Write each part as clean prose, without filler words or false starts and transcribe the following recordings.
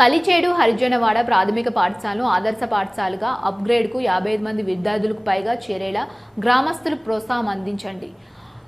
కలిచేడు హరిజనవాడ ప్రాథమిక పాఠశాలను ఆదర్శ పాఠశాలగా అప్గ్రేడ్కు 55 మంది విద్యార్థులకు పైగా చేరేలా గ్రామస్తులు ప్రోత్సాహం అందించండి.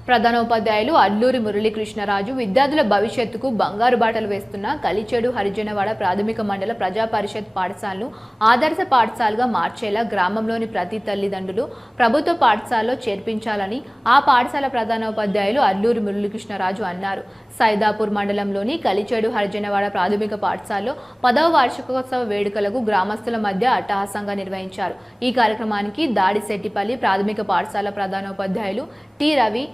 ప్రధానోపాధ్యాయులు అడ్లూరి మురళీకృష్ణరాజు విద్యార్థుల భవిష్యత్తుకు బంగారు బాటలు వేస్తున్న కలిచేడు హరిజనవాడ ప్రాథమిక మండల ప్రజా పరిషత్ పాఠశాలను ఆదర్శ పాఠశాలగా మార్చేలా గ్రామంలోని ప్రతి తల్లిదండ్రులు ప్రభుత్వ పాఠశాలలో చేర్పించాలని ఆ పాఠశాల ప్రధానోపాధ్యాయులు అడ్లూరి మురళీకృష్ణరాజు అన్నారు. సైదాపూర్ మండలంలోని కలిచేడు హరిజనవాడ ప్రాథమిక పాఠశాలలో 10వ వార్షికోత్సవ వేడుకలకు గ్రామస్తుల మధ్య అట్టహాసంగా నిర్వహించారు. ఈ కార్యక్రమానికి దాడిశెట్టిపల్లి ప్రాథమిక పాఠశాల ప్రధానోపాధ్యాయులు టి రవి,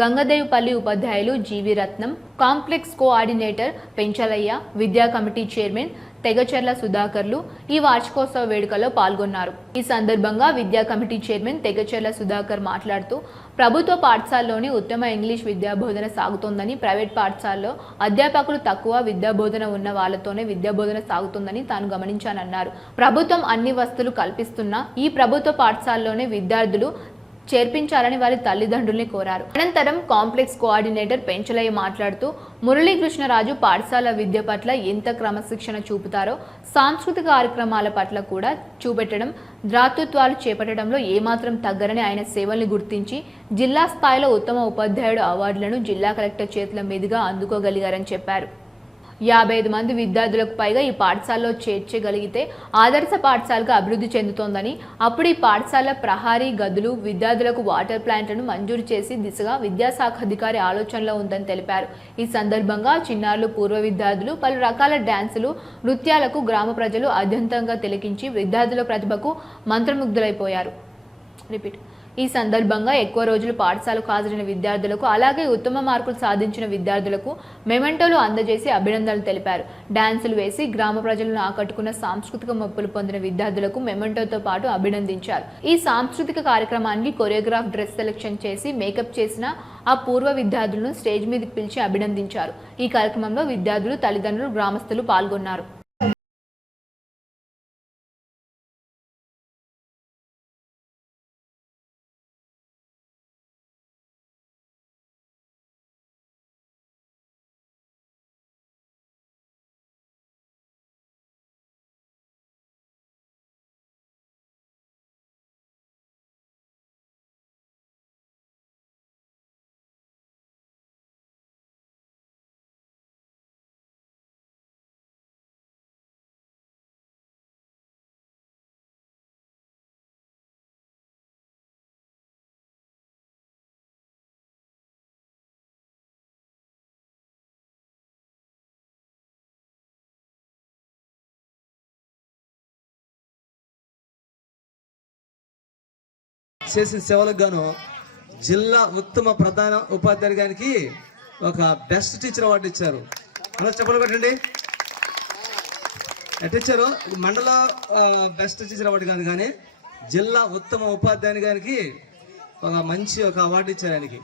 గంగదేవిపల్లి ఉపాధ్యాయులు జీవి రత్నం, కాంప్లెక్స్ కోఆర్డినేటర్ పెంచలయ్య, విద్యా కమిటీ చైర్మన్ తెగచెర్ల సుధాకర్లు ఈ వార్షికోత్సవ వేడుకలో పాల్గొన్నారు. ఈ సందర్భంగా విద్యా కమిటీ చైర్మన్ తెగచెర్ల సుధాకర్ మాట్లాడుతూ ప్రభుత్వ పాఠశాలలోని ఉత్తమ ఇంగ్లీష్ విద్యాబోధన సాగుతోందని, ప్రైవేట్ పాఠశాలలో అధ్యాపకులు తక్కువ విద్యాబోధన ఉన్న వాళ్లతోనే విద్యాబోధన సాగుతుందని తాను గమనించానన్నారు. ప్రభుత్వం అన్ని వసతులు కల్పిస్తున్న ఈ ప్రభుత్వ పాఠశాలలోనే విద్యార్థులు చేర్పించాలని వారి తల్లిదండ్రుల్ని కోరారు. అనంతరం కాంప్లెక్స్ కోఆర్డినేటర్ పెంచలయ్య మాట్లాడుతూ మురళీకృష్ణరాజు పాఠశాల విద్య పట్ల ఎంత క్రమశిక్షణ చూపుతారో సాంస్కృతిక కార్యక్రమాల పట్ల కూడా చూపెట్టడం, దాతృత్వాలు చేపట్టడంలో ఏమాత్రం తగ్గరని ఆయన సేవల్ని గుర్తించి జిల్లా స్థాయిలో ఉత్తమ ఉపాధ్యాయుడు అవార్డులను జిల్లా కలెక్టర్ చేతుల మీదుగా అందుకోగలిగారని చెప్పారు. 55 మంది విద్యార్థులకు పైగా ఈ పాఠశాలలో చేర్చగలిగితే ఆదర్శ పాఠశాలగా అభివృద్ధి చెందుతోందని, అప్పుడు ఈ పాఠశాల ప్రహారీ గదులు, విద్యార్థులకు వాటర్ ప్లాంట్లను మంజూరు చేసి దిశగా విద్యాశాఖ అధికారి ఆలోచనలో ఉందని తెలిపారు. ఈ సందర్భంగా చిన్నారులు, పూర్వ విద్యార్థులు పలు రకాల డ్యాన్సులు, నృత్యాలకు గ్రామ ప్రజలు అద్యంతంగా తిలకించి విద్యార్థుల ప్రతిభకు మంత్రముగ్ధులైపోయారు. ఈ సందర్భంగా ఎక్కువ రోజులు పాఠశాలకు హాజరైన విద్యార్థులకు, అలాగే ఉత్తమ మార్కులు సాధించిన విద్యార్థులకు మెమెంటోలు అందజేసి అభినందనలు తెలిపారు. డాన్సులు వేసి గ్రామ ప్రజలను ఆకట్టుకున్న సాంస్కృతిక మెప్పులు పొందిన విద్యార్థులకు మెమెంటోతో పాటు అభినందించారు. ఈ సాంస్కృతిక కార్యక్రమానికి కొరియోగ్రాఫ్ డ్రెస్ సెలెక్షన్ చేసి మేకప్ చేసిన ఆ పూర్వ విద్యార్థులను స్టేజ్ మీదకి పిలిచి అభినందించారు. ఈ కార్యక్రమంలో విద్యార్థులు, తల్లిదండ్రులు, గ్రామస్తులు పాల్గొన్నారు. చేసిన సేవలకు గాను జిల్లా ఉత్తమ ప్రధాన ఉపాధ్యాయుడి గారికి ఒక బెస్ట్ టీచర్ అవార్డు ఇచ్చారు. అలా చెప్పలు పెట్టండి. ఎట్ ఇచ్చారు? మండల బెస్ట్ టీచర్ అవార్డు కాదు, కానీ జిల్లా ఉత్తమ ఉపాధ్యాయుని గారికి ఒక మంచి ఒక అవార్డు ఇచ్చారు.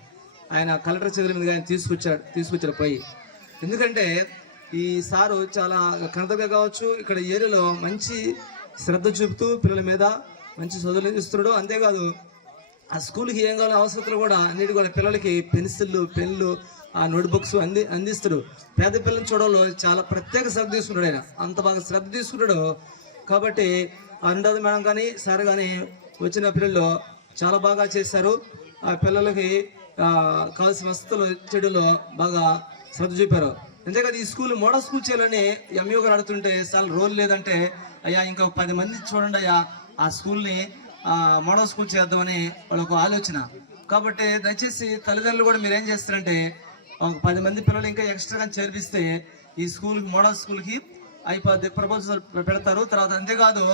ఆయన కలెక్టర్ చేతుల మీద ఆయన తీసుకొచ్చాడు పోయి. ఎందుకంటే ఈ సారు చాలా కనతగా కావచ్చు, ఇక్కడ ఏరియాలో మంచి శ్రద్ధ చూపుతూ పిల్లల మీద మంచి చదువులు ఇస్తున్నాడు. అంతేకాదు ఆ స్కూల్కి ఏం కావాలో అవసరాలు కూడా అన్నిటి కూడా పిల్లలకి పెన్సిళ్ళు, పెన్లు, ఆ నోట్బుక్స్ అందిస్తాడు. పేద పిల్లల్ని చూడడంలో చాలా ప్రత్యేక శ్రద్ధ తీసుకున్నాడు. ఆయన అంత బాగా శ్రద్ధ తీసుకున్నాడు. కాబట్టి అనురాధ మేడం కానీ సార్ కానీ వచ్చిన పిల్లలు చాలా బాగా చేశారు. ఆ పిల్లలకి కావాల్సిన వసతులు చెడులో బాగా శ్రద్ధ చూపారు. అంతేకాదు ఈ స్కూల్ మోడల్ స్కూల్ చేయాలని ఎంఈఓ గారు అడుగుతుంటే చాలా రోజు లేదంటే, అయ్యా ఇంకా 10 మంది చూడండి అయ్యా, ఆ స్కూల్ని మోడల్ స్కూల్ చేద్దామని వాళ్ళకు ఆలోచన. కాబట్టి దయచేసి తల్లిదండ్రులు కూడా మీరు ఏం చేస్తారంటే, ఒక 10 మంది పిల్లలు ఇంకా ఎక్స్ట్రాగా చేర్పిస్తే ఈ స్కూల్కి, మోడల్ స్కూల్కి అయిపోద్ది. ప్రపోజల్ పెడతారు. తర్వాత అంతేకాదు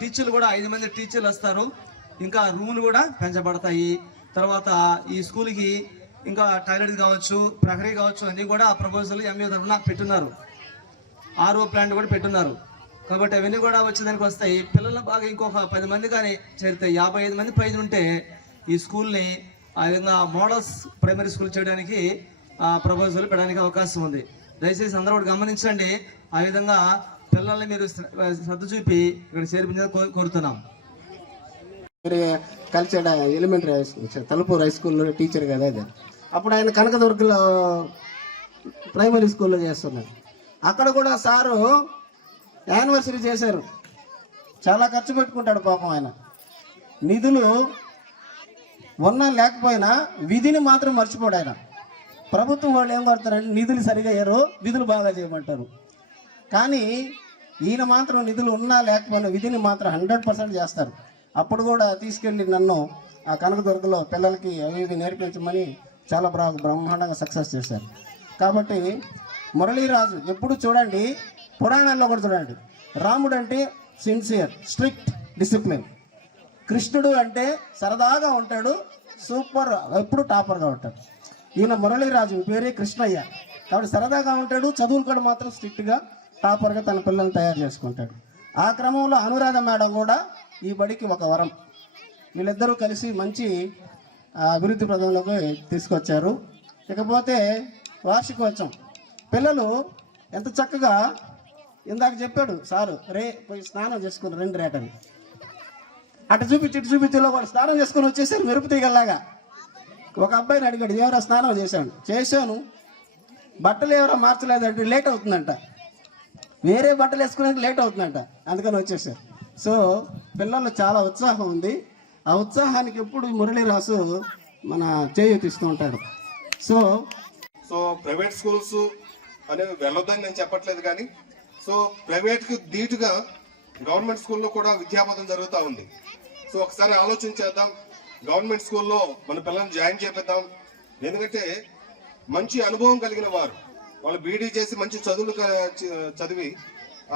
టీచర్లు కూడా 5 మంది టీచర్లు వస్తారు. ఇంకా రూములు కూడా పెంచబడతాయి. తర్వాత ఈ స్కూల్కి ఇంకా టాయిలెట్ కావచ్చు, ప్రహరీ కావచ్చు, అన్నీ కూడా ఆ ప్రపోజల్ ఎంఈఓ తరఫున పెట్టున్నారు. ఆర్ఓ ప్లాంట్ కూడా పెట్టున్నారు. కాబట్టి అవన్నీ కూడా వచ్చేదానికి వస్తాయి. పిల్లలు బాగా ఇంకొక 10 మంది కానీ చేరుతాయి. 55 మంది పైన ఉంటే ఈ స్కూల్ని ఆ విధంగా మోడల్స్ ప్రైమరీ స్కూల్ చేయడానికి ప్రపోజల్ పెట్టడానికి అవకాశం ఉంది. దయచేసి అందరూ కూడా గమనించండి. ఆ విధంగా పిల్లల్ని మీరు శ్రద్ధ చూపి ఇక్కడ చేర్పించాలని కోరుతున్నాం. కలిసాడ elementary high school, Talupuru high స్కూల్లో టీచర్ కదా అది. అప్పుడు ఆయన కనకదుర్గలో ప్రైమరీ స్కూల్లో చేస్తున్నారు. అక్కడ కూడా సారు యానివర్సరీ చేశారు. చాలా ఖర్చు పెట్టుకుంటాడు పాపం ఆయన. నిధులు ఉన్నా లేకపోయినా విధిని మాత్రం మర్చిపోడు ఆయన. ప్రభుత్వం వాళ్ళు ఏం కొడతారంటే నిధులు సరిగా అయ్యారు, విధులు బాగా చేయమంటారు. కానీ ఈయన మాత్రం నిధులు ఉన్నా లేకపోయినా విధిని మాత్రం 100% చేస్తారు. అప్పుడు కూడా తీసుకెళ్ళి నన్ను ఆ కనకదుర్గలో పిల్లలకి అవి ఇవి నేర్పించమని చాలా బ్రహ్మాండంగా సక్సెస్ చేశారు. కాబట్టి మురళీరాజు ఎప్పుడు చూడండి, పురాణాల్లో కూడా చూడండి, రాముడు అంటే సిన్సియర్, స్ట్రిక్ట్, డిసిప్లిన్. కృష్ణుడు అంటే సరదాగా ఉంటాడు, సూపర్, ఎప్పుడు టాపర్గా ఉంటాడు. ఈయన మురళీరాజు పేరే కృష్ణయ్య. కాబట్టి సరదాగా ఉంటాడు, చదువులు కూడా మాత్రం స్ట్రిక్ట్గా టాపర్గా తన పిల్లల్ని తయారు చేసుకుంటాడు. ఆ క్రమంలో అనురాధ మేడం కూడా ఈ బడికి ఒక వరం. వీళ్ళిద్దరూ కలిసి మంచి అభివృద్ధి ప్రదంలోకి తీసుకొచ్చారు. ఇకపోతే వార్షికోత్సవం పిల్లలు ఎంత చక్కగా, ఇందాక చెప్పాడు సారు, రే పోయి స్నానం చేసుకుని రెండు రేటని అటు చూపించి ఇటు చూపించిలో కూడా స్నానం చేసుకుని వచ్చేసారు మెరుపు తీగల్లాగా. ఒక అబ్బాయిని అడిగాడు, ఎవరో స్నానం చేశాను, బట్టలు ఎవరో మార్చలేదంటే లేట్ అవుతుందంట, వేరే బట్టలు వేసుకునేందుకు లేట్ అవుతుందంట, అందుకని వచ్చేసారు. సో పిల్లల్లో చాలా ఉత్సాహం ఉంది. ఆ ఉత్సాహానికి ఎప్పుడు మురళీరాజు మన చేయూతిస్తూ ఉంటాడు. సో ప్రైవేట్ స్కూల్స్ అనేవి వెళ్ళొద్దని నేను చెప్పట్లేదు, కానీ సో ప్రైవేట్కి ధీటుగా గవర్నమెంట్ స్కూల్లో కూడా విద్యాబోధన జరుగుతూ ఉంది. సో ఒకసారి ఆలోచించేద్దాం, గవర్నమెంట్ స్కూల్లో మన పిల్లల్ని జాయిన్ చేపిద్దాం. ఎందుకంటే మంచి అనుభవం కలిగిన వారు, వాళ్ళు బీడీ చేసి మంచి చదువులు చదివి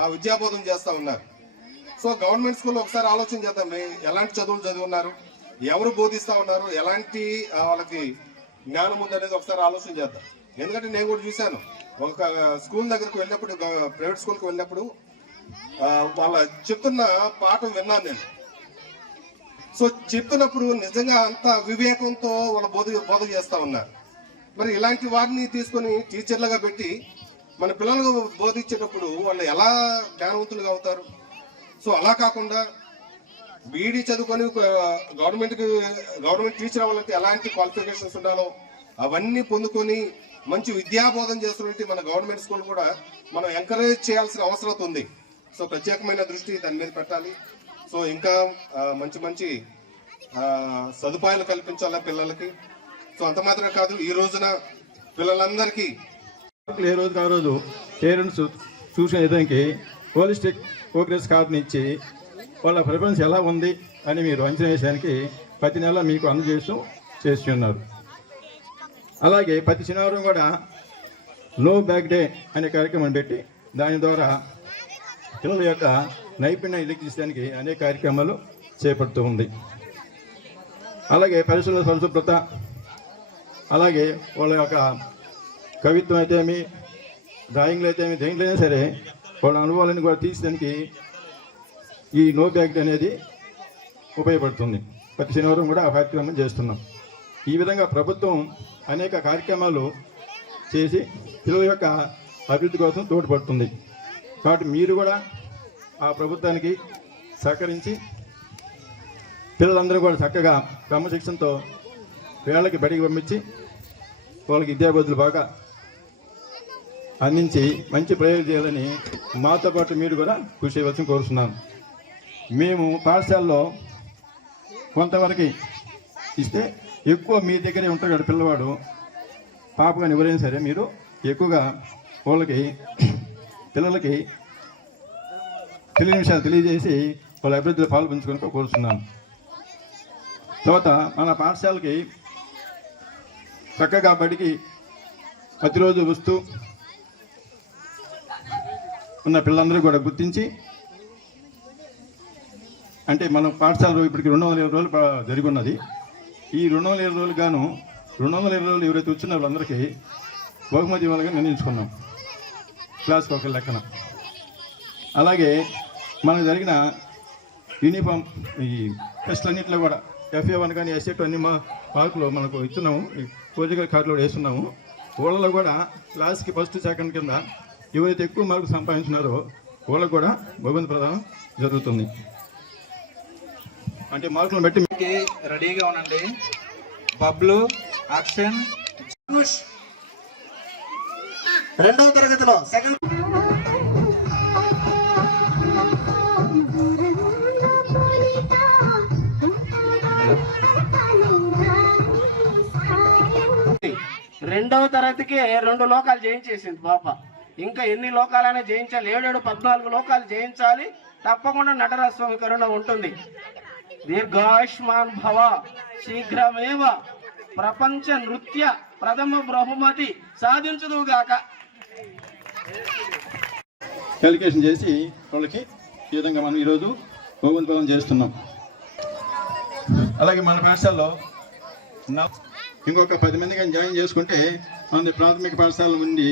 ఆ విద్యాబోధన చేస్తూ ఉన్నారు. సో గవర్నమెంట్ స్కూల్లో ఒకసారి ఆలోచన చేద్దాం, ఎలాంటి చదువులు చదివి ఉన్నారు, ఎవరు బోధిస్తూ ఉన్నారు, ఎలాంటి వాళ్ళకి జ్ఞానం ఉందనేది ఒకసారి ఆలోచన చేద్దాం. ఎందుకంటే నేను కూడా చూశాను, ఒక స్కూల్ దగ్గరకు వెళ్ళినప్పుడు, ప్రైవేట్ స్కూల్కి వెళ్ళినప్పుడు వాళ్ళ చెప్తున్న పాఠం విన్నాను నేను. సో చెప్తున్నప్పుడు నిజంగా అంత వివేకంతో వాళ్ళ బోధ చేస్తూ ఉన్నారు. మరి ఇలాంటి వారిని తీసుకొని టీచర్లుగా పెట్టి మన పిల్లలకు బోధించేటప్పుడు వాళ్ళు ఎలా జ్ఞానవంతులుగా అవుతారు? సో అలా కాకుండా బీఈడీ చదువుకొని గవర్నమెంట్ టీచర్ అవ్వాలంటే ఎలాంటి క్వాలిఫికేషన్స్ ఉండాలో అవన్నీ పొందుకొని మంచి విద్యాబోధన చేస్తున్నట్టు మన గవర్నమెంట్ స్కూల్ కూడా మనం ఎంకరేజ్ చేయాల్సిన అవసరం ఉంది. సో ప్రత్యేకమైన దృష్టి దాని మీద పెట్టాలి. సో ఇంకా మంచి మంచి సదుపాయాలు కల్పించాలి పిల్లలకి. సో అంత మాత్రమే కాదు, ఈ రోజున పిల్లలందరికీ ఏ రోజుకి ఆ రోజు పేరెంట్స్ చూసిన విధానికి హోలిస్టిక్ ప్రోగ్రెస్ కార్డుని ఇచ్చి వాళ్ళ ప్రిఫరెన్స్ ఎలా ఉంది అని మీరు అంచనా వేయడానికి ప్రతి నెల మీకు అందజేస్తూ చేస్తున్నారు. అలాగే ప్రతి శనివారం కూడా నో బ్యాక్ డే అనే కార్యక్రమం పెట్టి దాని ద్వారా పిల్లల యొక్క నైపుణ్యం ఎదిగించడానికి అనేక కార్యక్రమాలు చేపడుతూ ఉంది. అలాగే పరిసరాల పరిశుభ్రత, అలాగే వాళ్ళ యొక్క కవిత్వం అయితేమి, డ్రాయింగ్లు అయితేమి, దేంట్లైనా సరే వాళ్ళ అనుభవాలను కూడా తీసేదానికి ఈ నో బ్యాగ్ అనేది ఉపయోగపడుతుంది. ప్రతి శనివారం కూడా ఆ కార్యక్రమం చేస్తున్నాం. ఈ విధంగా ప్రభుత్వం అనేక కార్యక్రమాలు చేసి పిల్లల యొక్క అభివృద్ధి కోసం తోడ్పడుతుంది. కాబట్టి మీరు కూడా ఆ ప్రభుత్వానికి సహకరించి పిల్లలందరూ కూడా చక్కగా క్రమశిక్షణతో వేళకి బడికి పంపించి వాళ్ళకి విద్యాబుద్ధులు బాగా అందించి మంచి ప్రయోజనం చేయాలని మాతో పాటు మీరు కూడా కృషి చేయవలసిన కోరుతున్నాను. మేము పాఠశాలలో కొంతవరకు ఇస్తే ఎక్కువ మీ దగ్గరే ఉంటారు కదా పిల్లవాడు, పాప కానీ ఎవరైనా సరే మీరు ఎక్కువగా వాళ్ళకి పిల్లలకి తెలియని విషయాలు తెలియజేసి వాళ్ళ అభివృద్ధిలో పాల్పంచుకొని కోరుతున్నాను. తర్వాత మన పాఠశాలకి చక్కగా బడికి ప్రతిరోజు వస్తూ ఉన్న పిల్లలందరూ కూడా గుర్తించి, అంటే మన పాఠశాలలో ఇప్పటికి 220 రోజులు జరిగి ఉన్నది. ఈ 220 రోజులు గాను 220 రోజులు ఎవరైతే వచ్చిన వాళ్ళందరికీ బహుమతి ఇవ్వాలని నిర్ణయించుకున్నాం, క్లాస్కి ఒక లెక్కన. అలాగే మనకు జరిగిన యూనిఫామ్ ఈ టెస్ట్లన్నింటిలో కూడా FA1 కానీ SA2 అన్ని మార్కులు మనకు ఇస్తున్నాము, ఈ పోజికల్ కార్డులో వేస్తున్నాము. వాళ్ళలో కూడా క్లాస్కి ఫస్ట్ సెకండ్ కింద ఎవరైతే ఎక్కువ మార్కులు సంపాదించినారో వాళ్ళకు కూడా బహుమతి ప్రదానం జరుగుతుంది. అంటే మార్కులను బట్టి రెడీగా ఉండండి. బబ్లు యాక్షన్. రెండవ తరగతిలో సెకండ్ 2వ తరగతికే 2 లోకాలు జయించేసింది పాప. ఇంకా ఎన్ని లోకాలైనా జయించాలి, 7 14 లోకాలు జయించాలి. తప్పకుండా నటరాజ స్వామి కరుణ ఉంటుంది. దీర్ఘాయుష్మాన్ భవ, శీఘ్రమేవ ప్రపంచ నృత్య ప్రథమ బహుమతి సాధించుదుగాక. క్యాలిక్యులేషన్ చేసి వాళ్ళకి ఈ విధంగా మనం ఈరోజు బహుమతి చేస్తున్నాం. అలాగే మన పాఠశాలలో ఇంకొక 10 మంది కానీ జాయిన్ చేసుకుంటే మన ప్రాథమిక పాఠశాల నుండి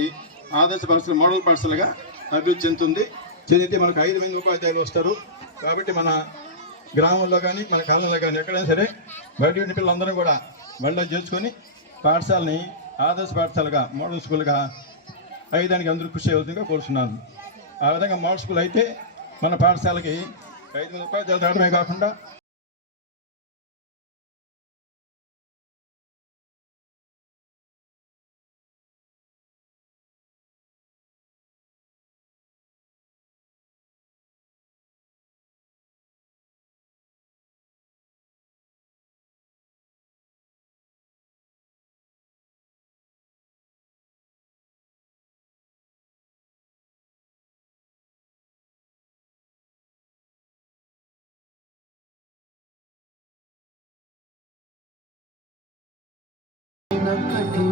ఆదర్శ పాఠశాల మోడల్ పాఠశాలగా అభివృద్ధి చెందితే మనకు 5 మంది ఉపాధ్యాయులు వస్తారు. కాబట్టి మన గ్రామంలో కానీ మన కాలంలో కానీ ఎక్కడైనా సరే బయట ఉండే పిల్లలందరూ కూడా బళ్ళ చేసుకొని పాఠశాలని ఆదర్శ పాఠశాలగా మోడల్ స్కూల్గా అయ్యేదానికి అందరూ కృషి చేయవలసిందిగా కోరుతున్నాను. ఆ విధంగా మోడల్ స్కూల్ అయితే మన పాఠశాలకి 5 మంది ఉపాధ్యాయులు రావడమే కాకుండా కఠిన